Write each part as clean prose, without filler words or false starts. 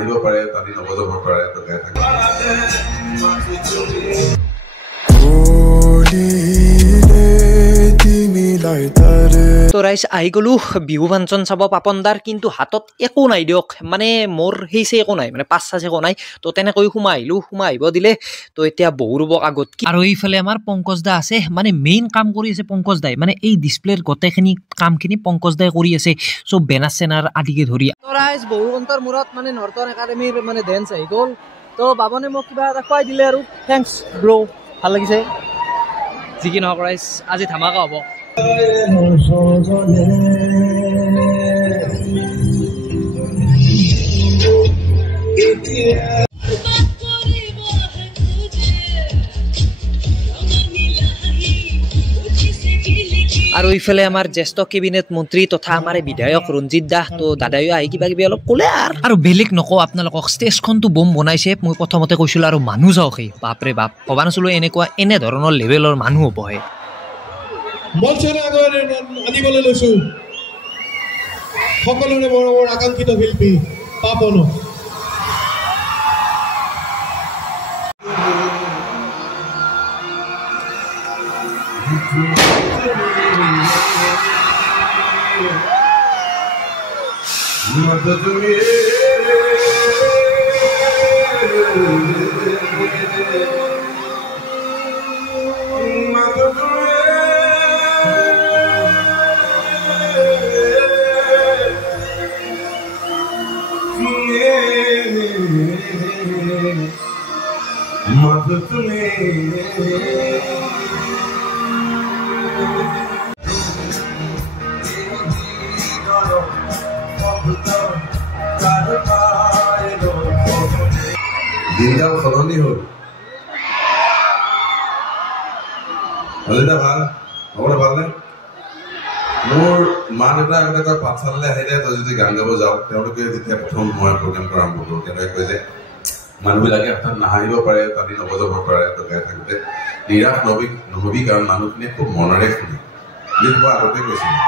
নাহিব পাৰে তালি নবজাব পাৰে তো গাই থাকে তো ৰাইজ আহি গলো বিহু ফাংচন চাব পাপনদাৰ কিন্তু হাতত একো নাই দিয়ক মানে মোৰ সেইছে একো নাই মানে পাঁচ চাচ একো নাই তো তেনেকৈ সোমাই আহিব দিলে তো এতিয়া বহু ৰূপ আগত আৰু এইফালে আমাৰ পংকজ দা আছে মানে মেইন কাম কৰি আছে পংকজ দাই মানে এই ডিসপ্লেৰ গোটেইখিনি কামখিনি পংকজ দাই কৰি আছে সব বেনাৰ চেনাৰ আদিকে ধৰি তো ৰাইজ বহু ঘণ্টাৰ মূৰত মানে নৰ্তন একাডেমীৰ মানে ডেন্স আহি গ'ল তো বাবনে মোক কিবা এটা খুৱাই দিলে আৰু থ্যাঙ্কস ব্ৰো ভাল লাগিছে যি কি নহওক ৰাইজ আজি ধামাকা হ'ব আৰু ইফালে আমাৰ জ্যেষ্ঠ কেবিনেট মন্ত্ৰী তথা আমাৰ বিধায়ক ৰঞ্জিত দাস তো দাদাইও আহি কিবা কিবি অলপ ক'লে আৰু বেলেগ নকওঁ আপোনালোকক ষ্টেজখনটো বম বনাইছে মই প্ৰথমতে কৈছিলোঁ আৰু মানুহ যাওঁকে বাপৰে বাপ ভবা নাছিলোঁ এনে ধৰণৰ লেভেলৰ মানুহ হ'বহে মঞ্চলৈ আনিবলৈ লৈছোঁ সকলোৰে বৰ আকাংক্ষিত শিল্পী পাপন দিনকাল সলনি হ'ল ভাল হ'ব ভালনে মোৰ মা দেউতা আগতে কয় পাঠশালালৈ আহিলে তই যদি গান গাব যাওঁ তেওঁলোকে যেতিয়া প্ৰথম মই প্ৰগ্ৰামটো আৰম্ভ কৰোঁ তেওঁলোকে কয় যে মানুহবিলাকে হঠাৎ নাহাৰিব পাৰে তালি নবজাব পাৰে তো গাই থাকোঁতে নিৰাশ নহবি কাৰণ মানুহখিনিয়ে খুব মনেৰে শুনে বুলি মই আগতে কৈছিলোঁ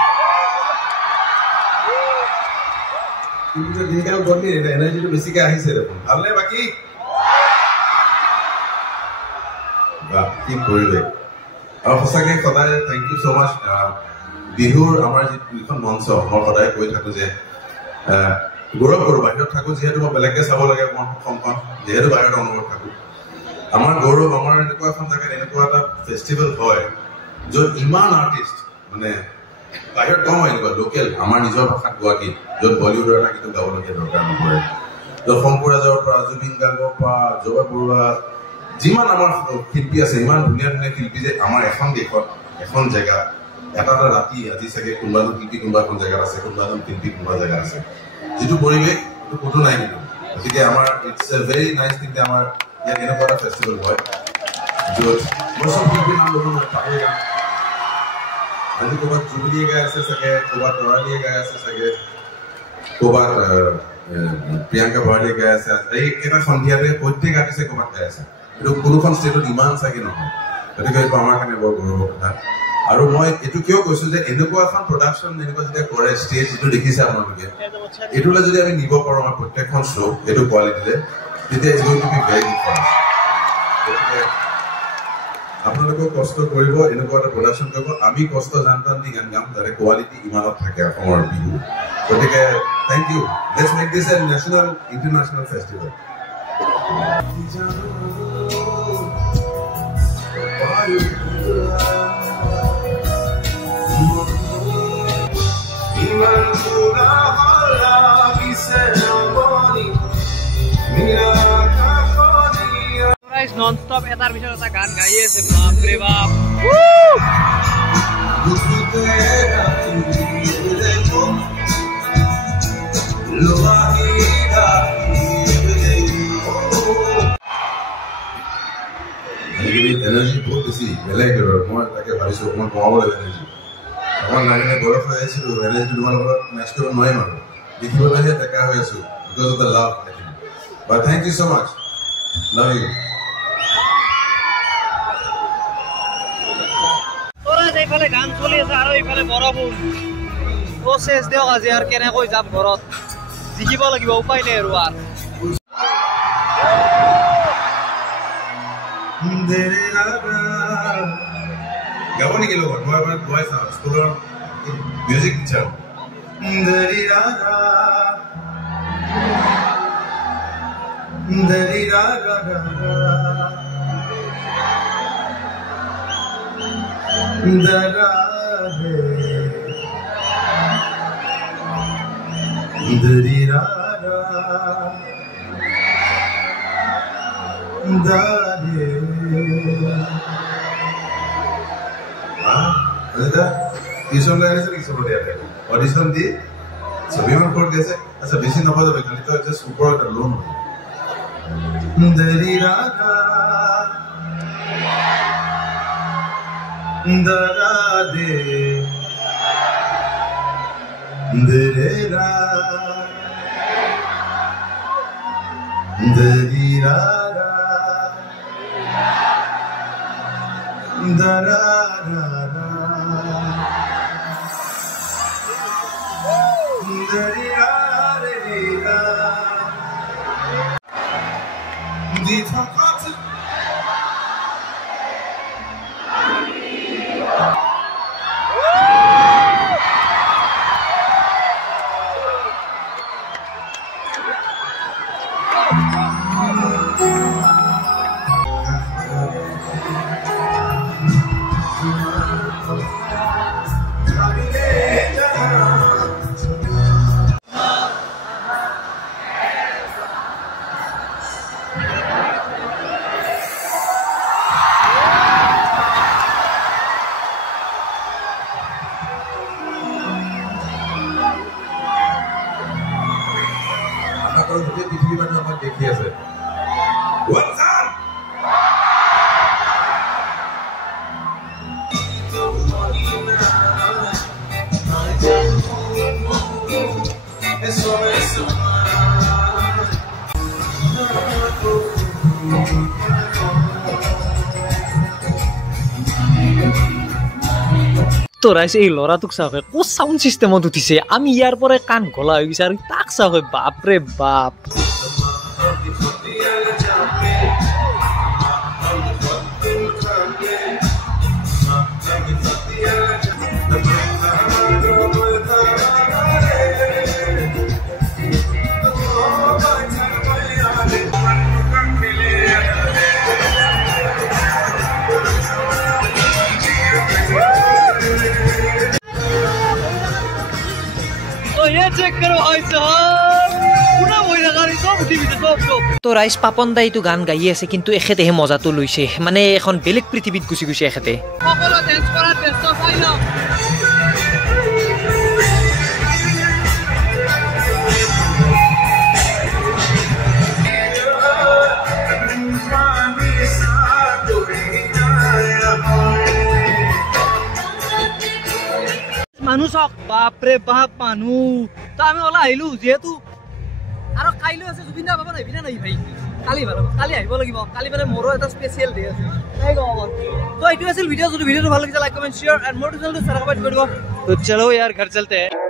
কিন্তু দিনকাল গ'ল এনাৰ্জিটো বেছিকৈ আহিছে দেখোন ভালনে বাকী কি কৰিলে আৰু সঁচাকৈ সদায় থেংক ইউ ছ' মাছ বিহুৰ আমাৰ যিখন মঞ্চ মই সদায় কৈ থাকোঁ যে গৌৰৱ কৰোঁ বাহিৰত থাকোঁ যিহেতু মই বেলেগকৈ চাব লাগে মই অসমখন যিহেতু বাহিৰত অনুভৱ থাকোঁ আমাৰ গৌৰৱ আমাৰ এনেকুৱা এখন জেগাত এনেকুৱা এটা ফেষ্টিভেল হয় য'ত ইমান আৰ্টিষ্ট মানে বাহিৰত কম হয় এনেকুৱা লোকেল আমাৰ নিজৰ ভাষাত গুৱাহাটীত য'ত বলিউডৰ এটা কিন্তু গাবলগীয়া দৰকাৰ নপৰে য'ত শংকুৰাজৰ পৰা জুবিন গাৰ্গৰ পৰা জৱা বৰুৱা যিমান আমাৰ শিল্পী আছে ইমান ধুনীয়া ধুনীয়া শিল্পী যে আমাৰ এখন দেশত এখন জেগা এটা ৰাতি আজি চাগে কোনোবা এজন শিল্পী কোনোবা এখন জেগাত আছে কোনোবা এজন শিল্পী কোনোবা জেগা আছে যিটো পৰিৱেশ সেইটো ক'তো নাই কিন্তু গতিকে আমাৰ it's a very nice thing যে আমাৰ ইয়াত এনেকুৱা এটা ফেষ্টিভেল হয় য'ত মই চব শিল্পীৰ নাম ল'ব মই পাহৰি যাম আজি ক'ৰবাত জুবিলিয়ে গাই আছে চাগে ক'ৰবাত তৰালীয়ে গাই আছে চাগে ক'ৰবাত প্ৰিয়ংকা ভৰালীয়ে গাই আছে এইকেইটা সন্ধিয়াতে প্ৰত্যেক আৰ্টিষ্টে ক'ৰবাত গাই আছে এইটো কোনোখন ষ্টেটত ইমান চাগে নহয় গতিকে এইটো আমাৰ কাৰণে বৰ গৌৰৱৰ কথা আৰু মই এইটো কিয় কৈছোঁ যে এনেকুৱা এখন প্ৰডাকশ্যন এনেকুৱা যেতিয়া কৰে ষ্টেজ যিটো দেখিছে আপোনালোকে এইটোলৈ যদি আমি নিব পাৰোঁ আমাৰ প্ৰত্যেকখন শ্ব' এইটো কোৱালিটিলে তেতিয়া it's going to be very good for us গতিকে আপোনালোকেও কষ্ট কৰিব এনেকুৱা এটা প্ৰডাকশ্যন কৰিব আমি কষ্ট জান দি গান গাম যাতে কোৱালিটি ইমানত থাকে অসমৰ বিহু গতিকে thank you let's make this a national international festival non stop এটাৰ পিছত এটা গান গাই আছে বাপৰে বাপ এনাৰ্জি বহুত বেছি বেলেগ মই তাকে ভাবিছোঁ অকণমান কমাব লাগে এনাৰ্জি অকণমান লাগিলে বয়স হৈ আহিছিলোঁ এনাৰ্জিটো তোমাৰ লগত মেচ কৰিব নোৱাৰিম আৰু দেখিবলৈহে ডেকা হৈ আছোঁ because of the love but thank you so' much love you এইফালে গান চলি আছে আৰু এইফালে বৰষুণ চেচ দিয়ক আজি আৰু কেনেকৈ যাম ঘৰত জিকিব লাগিব উপায় নাই আৰু গাব নেকি লগত মই এবাৰ গোৱাই চাওঁ স্কুলৰ মিউজিক টিচাৰ টিউশন লৈ আহিছে নেকি চবতে ইয়াতে অডিশ্যন দি ছবি মান কৰি দিছে আচ্ছা বেছি নবজাবে খালি তো জাস্ট ওপৰত লোন দৰি ৰাগা দৰা দে দৰে ৰা দৰি ৰাগা দৰা ৰা পৃথিৱী মানুহ আমাক দেখি আছে তো ৰাইজ এই ল'ৰাটোক চাওক ক'ত চাউণ্ড চিষ্টেমত উঠিছে আমি ইয়াৰ পৰাই কাণ গলা হৈ গৈছে আৰু তাক চাওক বাপৰে বাপ তো ৰাইজ পাপন দাই এইটো গান গাই আছে কিন্তু এখেতেহে মজাটো লৈছে মানে এখন বেলেগ পৃথিৱীত গুচি গৈছে এখেতে মানুহ চাওক বাপৰে বাপ মানুহ তো আমি ওলাই আহিলো যিহেতু আৰু কাইলৈ আছে জুবিন দা বাবা আহিবি না নাই ভাই কালি আহিব লাগিব কালি মানে মোৰো এটা স্পেচিয়েল ডে আছে তো এইটো আছিল ভিডিঅ' যদি ভিডিঅ'টো ভাল লাগিছে লাইক কমেণ্ট শ্বেয়াৰ এণ্ড মোৰ চেনেলটো ছাবস্ক্ৰাইব কৰি দিব তো চলো यार घर चलते हैं